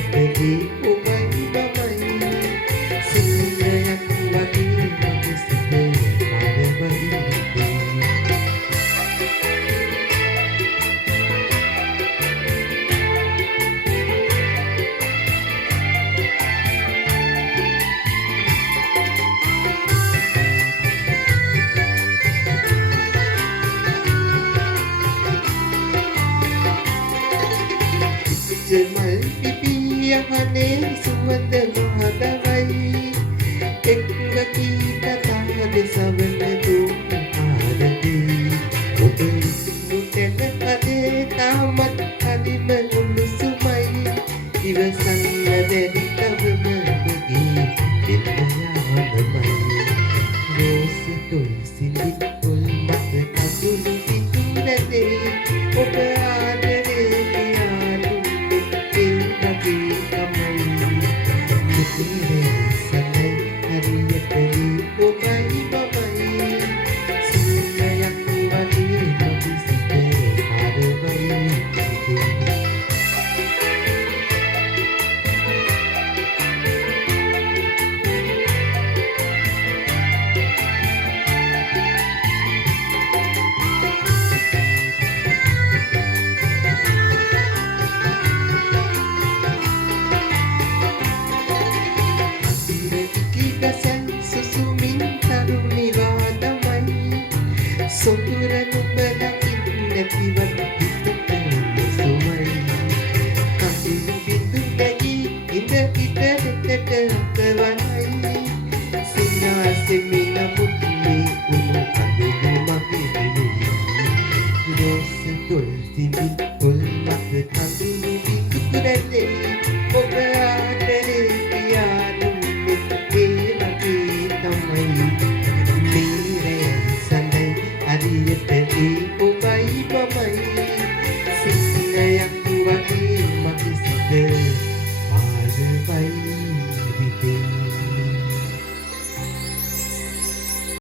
හරියටදී ඔබයි මමයි සිහිනයක් වගේ මගේ සිතේ නඩවහින්නේ මල් පිපියහනේ සුවඳ මහදවයි එක්ගකී කතා දෙසවන දුපාරදී ඔබ නුතෙන කදේ තාමත් කදිම උණුසුමයි ඉවසන්න බැරි තවම ඔබගේ දෙන්නයානමයි රෝස තොල් සිඳි තොල් මත කඳුළු විදුරදේ ඔබ සොඳුරනු බලකින් නැතිවත් හිතට සුමයි කඳුළු බිඳු නැගී ඉඳ පිටරටට අතවනයි සිනාසෙමි නමුත් මේ උණු කඳුළු මගේ නෙවෙයි රෝස තොල් සිඳි තොල් මත කඳුළු බිඳු රැඳේ ඔබ ආදරේ කියා දුන්නේ ඒ වගේ තමයි හරියටදී